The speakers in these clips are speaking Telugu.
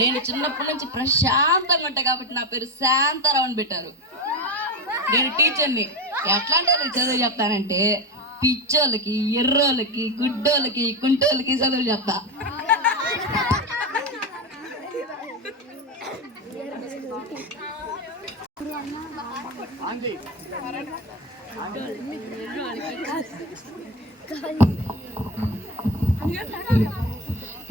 నేను చిన్నప్పటి నుంచి ప్రశాంతంగా ఉంటా కాబట్టి నా పేరు శాంతారావు అని పెట్టారు. నేను టీచర్ని. ఎట్లాంటి వాళ్ళకి చదువు చెప్తానంటే పిచ్చోళ్ళకి, ఎర్రోళ్ళకి, గుడ్డోళ్ళకి, కుంటోళ్ళకి చదువులు చెప్తా.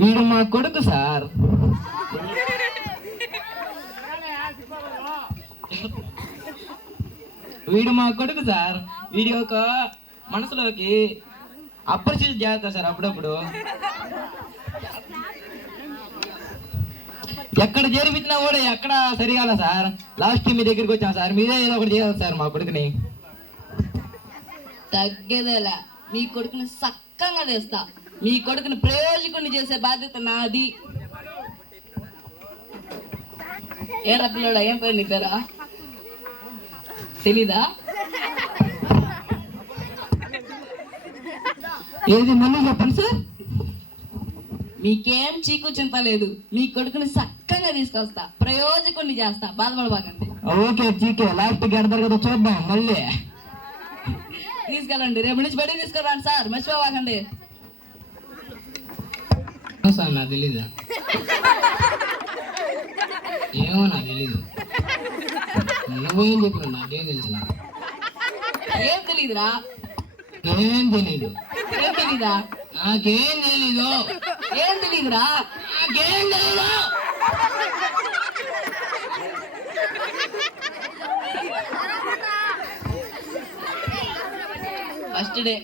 వీడు మా కొడుకు సార్. వీడి ఒక మనసులోకి అప్రసిద్ధి చేస్తా సార్. అప్పుడప్పుడు ఎక్కడ చేర్పించినా కూడా ఎక్కడ సరిగాల సార్. లాస్ట్ మీ దగ్గరికి వచ్చాం సార్. మీరే ఏదో ఒకటి చేయాలి సార్ మా కొడుకుని. తగ్గేదేలా మీ కొడుకుని సక్కంగా తెస్తా. మీ కొడుకుని ప్రయోజకుని చేసే బాధ్యత నాది. ఏ రపిల్లోడా, ఏం పేరు నీ పేరా? తెలీదా? ఏది మళ్ళీ చెప్పండి సార్. మీకేం చీకు చింత లేదు. మీ కొడుకుని సక్కంగా తీసుకొస్తా, ప్రయోజకుని చేస్తా. బాధపడబాకండి. ఓకే చీకే, లాస్ట్ గడతారు కదా, చూద్దాం మళ్ళీ. తీసుకెళ్ళండి, రేపు నుంచి బయట తీసుకురండి సార్, మర్చిపోవాకండి. సార్ నాకు తెలీదు. ఏమో నాకు తెలీదు. నువ్వేం చెప్పినా నాకేం తెలుసు. ఏం తెలీదురా? ఏం తెలీదు. ఏం తెలీదా? నాకేం తెలీదు. ఏం తెలీదురా? నాకేం తెలీదు. ఫస్ట్ డే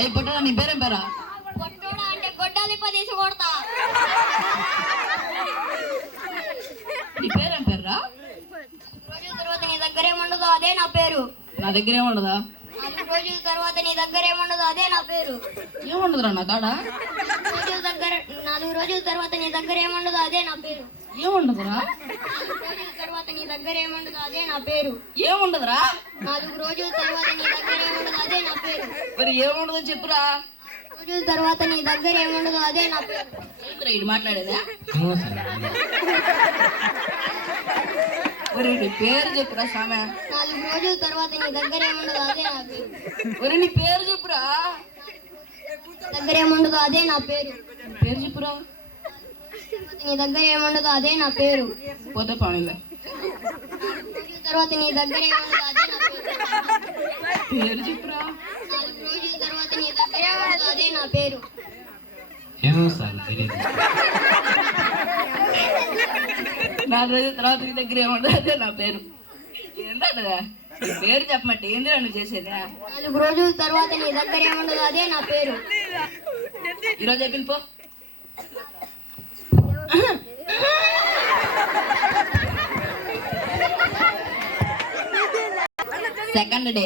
ఏ పుట్టడా, నీ పేరేం పేరా? అంటే గొడ్డలి పదేసి కొడతా. నీ పేరేం పేర్రా? రోజుల తర్వాత నీ దగ్గర ఏముండదో అదే నా పేరు. నా దగ్గర ఏముండదా? 4 రోజుల తర్వాత నీ దగ్గర ఏముండదో అదే నా పేరు. ఏముండదురా నా కాడ? 4 రోజుల తర్వాత నీ దగ్గర ఏముండదో అదే నా పేరు. ఏముండదురా? 4 రోజుల తర్వాత నీ దగ్గర ఏముండదో అదే నా పేరు. ఏముండదురా? 4 రోజుల తర్వాత నీ దగ్గర ఏముండదో అదే నా పేరు. మరి ఏముండదో చెప్పురా. 4 రోజుల తర్వాత నీ దగ్గర ఏముండదో అదే నా పేరు. ఇది మాట్లాడేదా? మరి నీ పేరు చెప్పురా సామె. 4 రోజుల తర్వాత నీ దగ్గర ఏముండదో అదే నా పేరు. మరి నీ పేరు చెప్పురా. దగ్గర ఏముండదో అదే నా పేరు. పేరు చెప్పురా. నీ దగ్గర ఏముండదో అదే నా పేరు. పోతే పానిలే. తర్వాత నీ దగ్గర ఏముండదో అదే నా పేరు. పేరు చెప్పురా. 4 రోజుల తర్వాత నీ దగ్గర ఏముండదో అదే నా పేరు. ఏమో సార్ తెలీదు. 4 రోజుల తర్వాత నీ దగ్గర ఏముండదు అదే నా పేరు. ఏంటదా పేరు చెప్పమంటే ఏందిరా నువ్వు చేసేదా? 4 రోజుల తర్వాత నీ దగ్గర ఏముండదో అదే నా పేరు. ఈరోజు చెప్పింది పో. Second day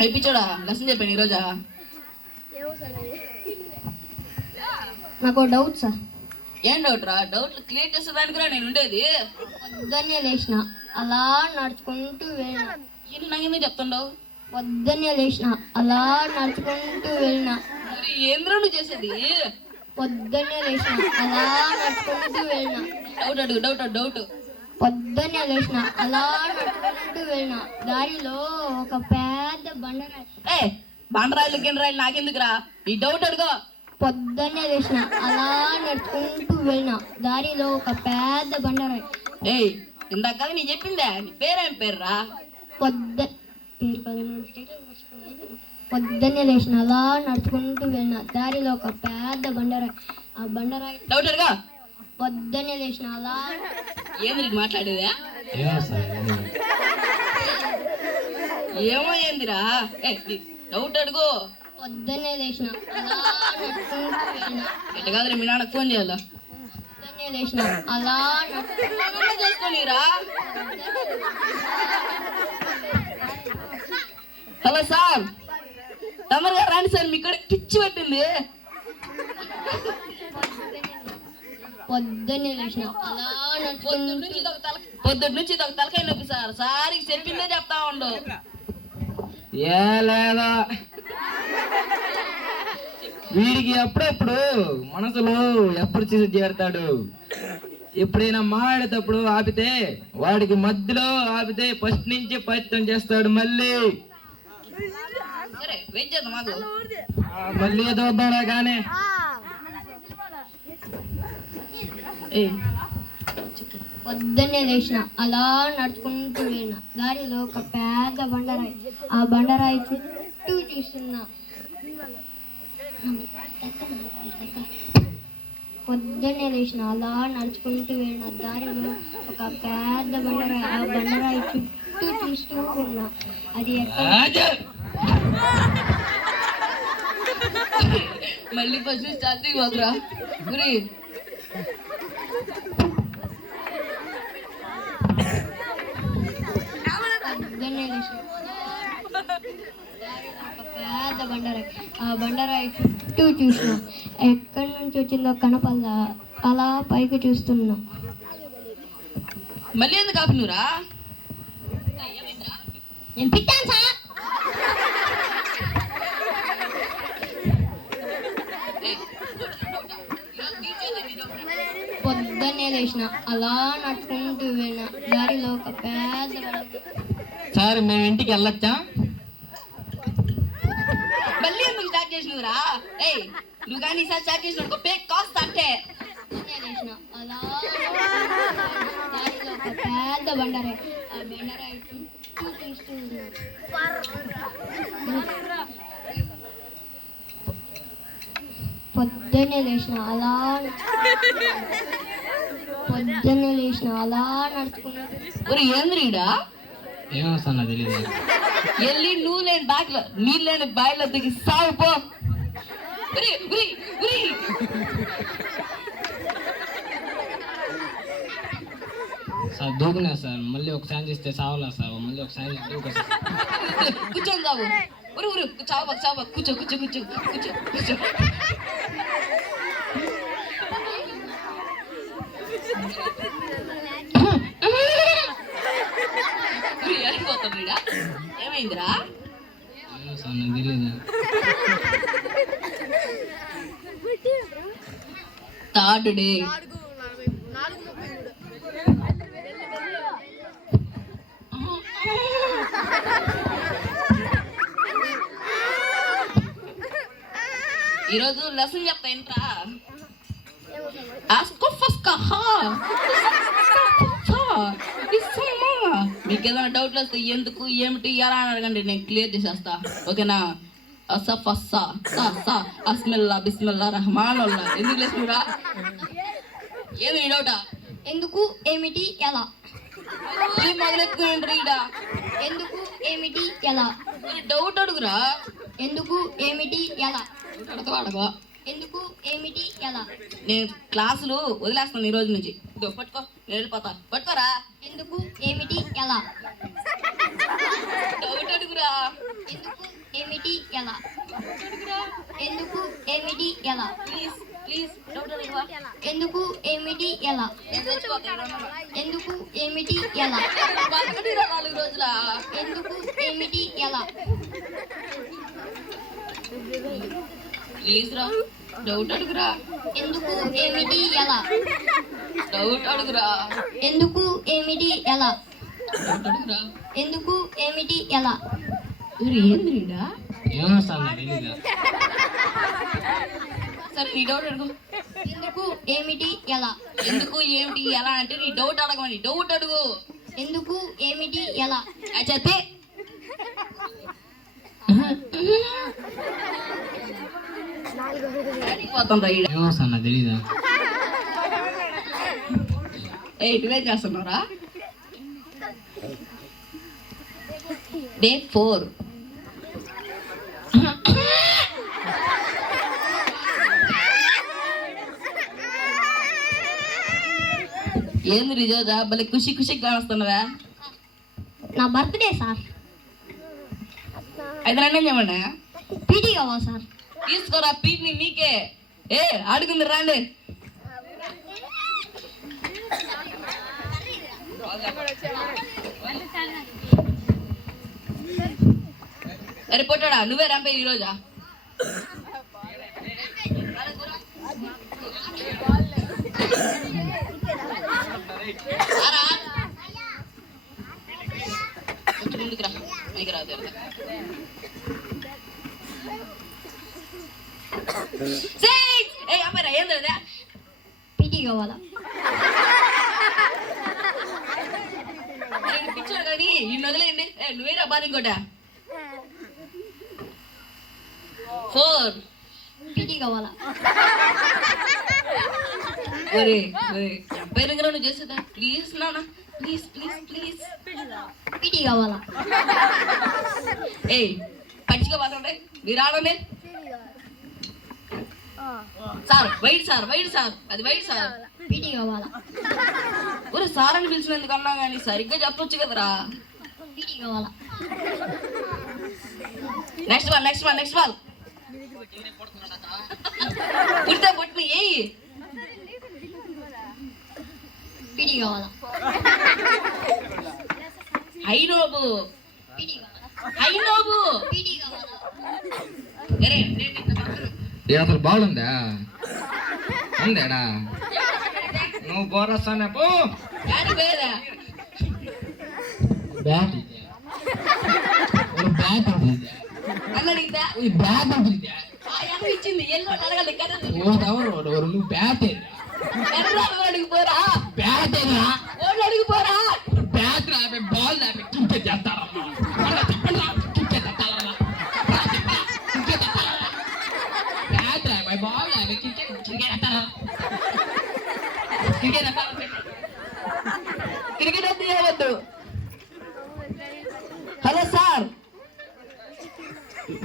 అయిపోయాడా? లెసన్ చెప్పాను ఈరోజా? నాకు డౌట్ సార్. ఏం డౌట్ రా? డౌట్లు క్లియర్ చేసేదానికి రా నేను ఉండేది. పొద్దున్నే లేచిన అలా నడుచుకుంటూ వెళ్ళిన. ఏంటి నాకేందో చెప్తుండవు? పొద్దున్నే లేచిన అలా నడుచుకుంటూ వెళ్ళిన. మరి ఏంద్రా నువ్వు చేసేది? పొద్దున్నే లేచిన అలా నడుచుకుంటూ వెళ్ళిన. డౌట్ అడుగు. డౌట్ పొద్దున్నే లేచిన అలా నడుచుకుంటూ వెళ్ళిన. దారిలో ఒక పెద్ద బండరాయి. బండరాయిలు గిన్నరాయిలు నాకెందుకురా? ఈ డౌట్ అడుగు. పొద్దున్నే లేచిన అలా నడుచుకుంటూ వెళ్ళిన. దారిలో ఒక పెద్ద బండరాయి. ఇందాక నీ చెప్పిందే. నీ పేరేం పేర్రా? పొద్దున్నే లేచిన అలా నడుచుకుంటూ వెళ్ళిన. దారిలో ఒక పెద్ద బండరాయి. ఆ బండరాయి డౌట్ అడుగు. పొద్దున్నే లేచిన అలా. ఏంది నీకు మాట్లాడేదా? ఏమో ఏందిరా? డౌట్ అడుగు. పొద్దున్నే లేచిన అలా నడుచుకుంటూ వెళ్ళిన. ఎట్లా కాదురా, మీ నాన్నకు ఫోన్ చేయాలా? పొద్దున్నే లేచిన అలా చేసుకోనిరా. హలో హలో సార్, తొందరగా రండి సార్, మీ కూడా పిచ్చి పట్టింది. పొద్దున్నే లేచిన అలా నడుచుకుంటూ పొద్దున్న నుంచి ఇది ఒక తలకాయ నొప్పి సార్. సారికి చెప్పిందే చెప్తా ఉండు. ఏ లేదా వీడికి ఎప్పుడెప్పుడు మనసులో ఎప్పుడు చేరుతాడు. ఎప్పుడైనా మాట్లాడేటప్పుడు ఆపితే వాడికి మధ్యలో ఆపితే ఫస్ట్ నుంచి ప్రయత్నం చేస్తాడు. మళ్ళీ సరే వెయిట్ చేద్దాం మాకు. మళ్ళీ ఏదో వద్దాడా కానీ పొద్దున్నే లేచిన అలా నడుచుకుంటూ వెళ్ళిన దారిలో ఒక పెద్ద బండరాయి. ఆ బండరాయి చుట్టూ చూస్తున్నా. పొద్దున్నే లేచిన అలా నడుచుకుంటూ వెళ్ళిన దారిలో ఒక పెద్ద బండరాయి. ఆ బండరాయి చుట్టూ చూస్తూ ఉన్నా. అది మళ్ళీ ఫస్ట్ స్టార్ట్ మాకురా గురి. పొద్దున్నే లేచిన ఒక పెద్ద బండరాయి. ఆ బండరాయి చుట్టూ చూసిన. ఎక్కడి నుంచి వచ్చిందో కనపల్లా. అలా పైకి చూస్తున్నా. మళ్ళీ ఎందుకు ఆపినురా? నేను పిట్టాను సార్. పొద్దున్నే లేచిన అలా నడుచుకుంటూ వెళ్ళిన దారిలో ఒక పెద్ద సార్ మేము ఇంటికి వెళ్ళొచ్చా? మళ్ళీ ఎందుకు స్టార్ట్ చేసినవురా? ఏయ్ నువ్వు కానీ ఈసారి స్టార్ట్ చేసిన పేక్ కాస్ట్ అంటే. లేచిన అలా దారిలో ఒక పెద్ద బండరాయి. ఆ బండరాయి చుట్టూ చూస్తూ పొద్దున్నే లేచిన అలా నడుచుకున్నాడు. ఏంద్రీడా ఏమో సార్ నాకు తెలియదు. వెళ్ళి నువ్వు లేని బ్యాగ్లో నీళ్ళు లేని బ్యాగ్లో దిగి సాగుపో. Sir దూకున్నా sir. మళ్ళీ ఒక ఛాన్స్ ఇస్తే చావలా సార్. మళ్ళీ ఒక ఛాన్స్ దూకా సార్. కూర్చొని చావు. ఉరు చావు కూర్చో. అయిపోతాడా? ఏమైందిరా? ఏమో సార్ నాకు తెలియదు. థర్డ్ డే ఈరోజు లెసన్ చెప్తా ఏంట్రా? మీకు ఏదైనా డౌట్లు వస్తే ఎందుకు ఏమిటి ఎలా అని అడగండి, నేను క్లియర్ చేసేస్తా. ఓకేనా? అస్మిల్లా బిస్మిల్లా రహమానుల్లా. ఎందుకు లేసుకురా? ఏమి డౌటా? ఎందుకు ఏమిటి ఎలా? మొదలెత్తుకుని రీడా. ఎందుకు ఏమిటి ఎలా? డౌట్ అడుగురా. ఎందుకు ఏమిటి ఎలా? అడగవా? ఎందుకు ఏమిటి ఎలా? నేను క్లాసులు వదిలేస్తాను ఈ రోజు నుంచి. పట్టుకో, నేను వెళ్ళిపోతా. పట్టుకోరా. ఎందుకు ఏమిటి ఎలా? డౌట్ అడుగురా. ఎందుకు ఏమిటి ఎలా? ఎందుకు ఏమిటి ఎలా? ప్లీజ్ డౌట్ అడుగురా. ఎందుకు ఏమిటి ఎలా? ఎందుకు ఏమిటి ఎలా? 4 రోజులా? ఎందుకు ఏమిటి ఎలా? ప్లీజ్ రా, డౌట్ అడుగురా. ఎందుకు ఏమిటి ఎలా? డౌట్ అడుగురా. ఎందుకు ఏమిటి ఎలా? డౌట్ అడుగురా. ఎందుకు ఏమిటి ఎలా? ఏంద్రీడా? ఏమో సార్ నాకు తెలియదు. సరే నీ డౌట్ అడుగు. ఎందుకు ఏమిటి ఎలా? ఎందుకు ఏమిటి ఎలా అంటే నీ డౌట్ అడగమని. డౌట్ అడుగు. ఎందుకు ఏమిటి ఎలా? చెప్తే ఏమో సార్ నాకు తెలీదా. ఇటువే చేస్తున్నారా? డే 4. ఏంది రిజోజా భలే ఖుషిగా వస్తున్నావా? నా బర్త్డే సార్. అయితే నన్ను ఏం చెప్పండి పీటీ కావాలి సార్. తీసుకోరా పీక్ని నీకే. ఏ ఆడుకుంది రండి. అరే పొట్టాడా నువ్వే రంపే ఈరోజా? ముందుకు రా, నీకు రాదు. ఏ అమ్మాయి ఏం తెలియదా? పీటీ కావాలా? పిచ్చాడు కానీ ఈ వదిలేయండి. నువ్వేరా బాగా ఇంకోట 4. పీటీ కావాలా? ఒరే అబ్బాయి దగ్గర నువ్వు చేసేదా? ప్లీజ్ నాన్న, ప్లీజ్ ప్లీజ్ ప్లీజ్. పీటీ కావాలా? ఏయ్ పచ్చిగా బాగుంటాయి మీరు ఆడండి. Sir white sir, white sir, అది వైట్ సార్. పీటీ కావాలా? ఒరే సార్ అని పిలిచినందుకన్నా కానీ సరిగ్గా చెప్పొచ్చు కదరా. పీటీ కావాలా? Next ball, next ball, next ball. పుడితే పుట్టిన ఏయి. పీటీ కావాలా? హైనోబు, పీటీ కావాలా? హైనోబు. పీటీ కావాలా? అరే నేను ఇంత పక్కన ఏ అసలు బాగుందా ఉందేడా? నువ్వు పోరాస్తానే పో. యాడి పోయేదా? బ్యాట్ బ్యాట్ అన్న అడిగితే ఈ బ్యాట్ ఉంటుంది. ఎంత ఇచ్చింది? ఎల్లో అడగాలి కదా. నువ్వు బ్యాట్ అడిగిపోరా, బ్యాట్ ఓళ్ళు అడిగిపోరా. బ్యాట్ రాబే బాల్ రాబే క్రికెట్ చేస్తారా? చెప్పండి క్రికెట్ బ్యాట్ రాబే బాల్ రాబే క్రికెట్ క్రికెట్ వద్దు చేయవద్దు. హలో సార్,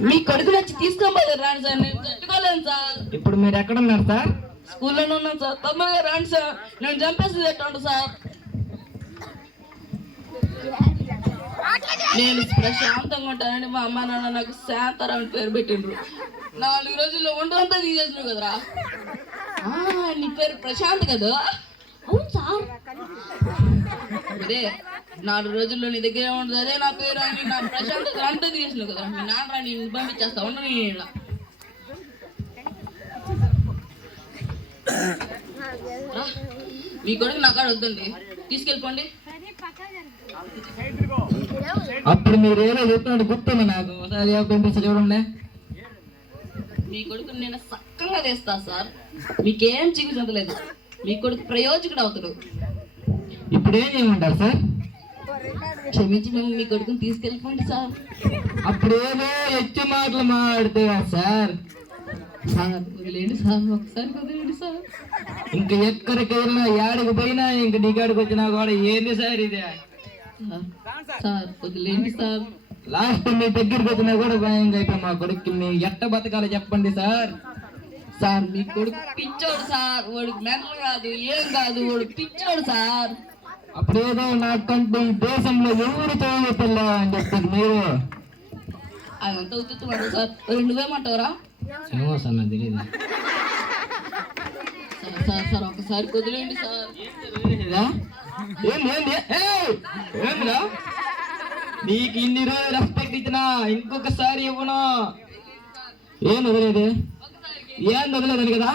మీ కొడుకు వచ్చి తీసుకోబోయారు రాండి సార్. నేను తట్టుకోలేను సార్. ఇప్పుడు మీరు ఎక్కడ ఉన్నారు సార్? స్కూల్లోనే ఉన్నాను సార్. తొందరగా రాండి సార్, నేను చంపేసి పెట్టండి సార్. నేను ప్రశాంతంగా ఉంటానని మా అమ్మ నాన్న నాకు శాంతారావు అని పేరు పెట్టిండ్రు. 4 రోజుల్లో ఒంటంతా తీసేసినావు కదరా. నీ పేరు ప్రశాంత్ కదా? అవును సార్. అదే 4 రోజుల్లో నీ దగ్గరే ఉండదు, అదే నా పేరు అని నా ప్రశాంత్ అంతా తీసేసినావు కదరా. మీ నాన్న రాని పంపించేస్తా ఉండని. మీ కొడుకు నా కాడ వద్దండి, తీసుకెళ్ళిపోండి. అప్పుడు మీరు ఏదో చెప్తున్నాడు గుర్తుంది నాకు. ఒకసారి పంపిస్తే చూడండి. మీ కొడుకు నేను చక్కగా తెస్తా సార్. మీకేం చిగు చెందలేదు. మీ కొడుకు ప్రయోజకుడు అవుతాడు. ఇప్పుడు ఏం చేయమంటారు సార్? క్షమించి మేము మీ కొడుకుని తీసుకెళ్ళిపోండి సార్. అప్పుడు ఏదో ఎచ్చు మాటలు మాట్లాడితే సార్. సార్ వదిలేండి సార్, ఒకసారి వదిలేండి సార్. ఇంక ఎక్కడికి వెళ్ళినా ఏడికి పోయినా ఇంక నీ కాడికి వచ్చినా కూడా ఏంది సార్ ఇదే? సార్ వదిలేండి సార్. లాస్ట్ మీ దగ్గరికి వచ్చినా కూడా భయంగా అయిపోయి మా కొడుకు మీ ఎట్ట బతకాలో చెప్పండి సార్. సార్ మీ కొడుకు పిచ్చోడు సార్. వాడికి మెదలు కాదు, ఏం కాదు, వాడు పిచ్చోడు సార్. అప్పుడు ఏదో నాకంటే ఈ దేశంలో ఎవరు చదువు పిల్ల అని చెప్తారు మీరు. అదంతా ఉత్తుతున్నాడు సార్. నువ్వేమంటావురా? ఏమో సార్ నాకు తెలియదు. సార్ సార్ సార్ ఒకసారి వదిలేండి సార్. ఏందిరా నీకు ఇన్ని రోజులు రెస్పెక్ట్ ఇచ్చినా ఇంకొకసారి ఇవ్వను. ఏం వదిలేదు? ఏం వదిలేదని కదా?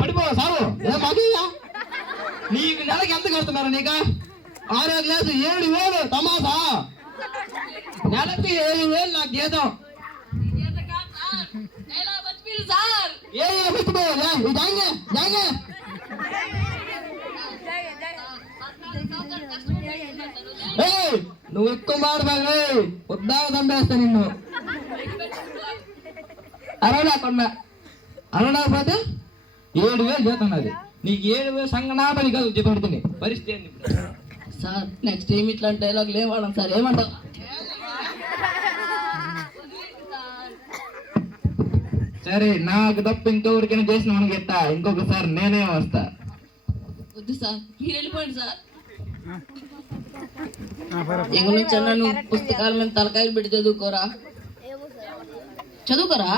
పడిపో సాగు. నీకు నెలకి ఎంత కడుతున్నారు? నీకు 6వ క్లాసు 7,000 తమాసా. నెలకి 7,000 నాకు జీతం. నువ్వు ఎక్కువ మాడబాగా ఉద్దాగా చంపేస్తా నిన్ను. అరవలేకుండా అరవలేకపోతే 7,000 జీతం అది. నీకు 7,000 సంగనాపని కాదు చెప్పబడుతుంది. పరిస్థితి ఏంది సార్? నెక్స్ట్ టైం ఇట్లాంటి డైలాగులు ఏం వాడడం సార్. ఏమంటావు? సరే నాకు తప్ప ఇంకొకరికైనా చేసిన మనకి ఎట్టా ఇంకొకసారి నేనే వస్తా. వద్దు సార్, మీరు వెళ్ళిపోండి సార్. ఇక నుంచి అన్న నువ్వు పుస్తకాల మీద తలకాయలు పెట్టి చదువుకోరా. చదువుకోరా.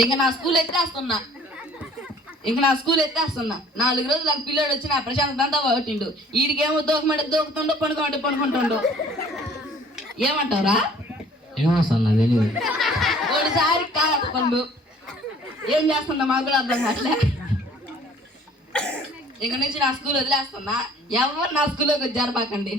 ఇంక నా స్కూల్ ఎత్తేస్తున్నా. 4 రోజులు నాకు పిల్లోడు వచ్చి నా ప్రశాంత్ అంతా పట్టిండు. వీడికేమో దూకమంటే దూకుతుండో, పనుకోమంటే పనుకుంటుండో. ఏమంటావురా? ఒకసారి కాదు పనులు ఏం చేస్తున్నా మాకు కూడా అర్థం కావట్లే. ఇక నుంచి నా స్కూల్ వదిలేస్తున్నా. ఎవరు నా స్కూల్లోకి జరపాకండి.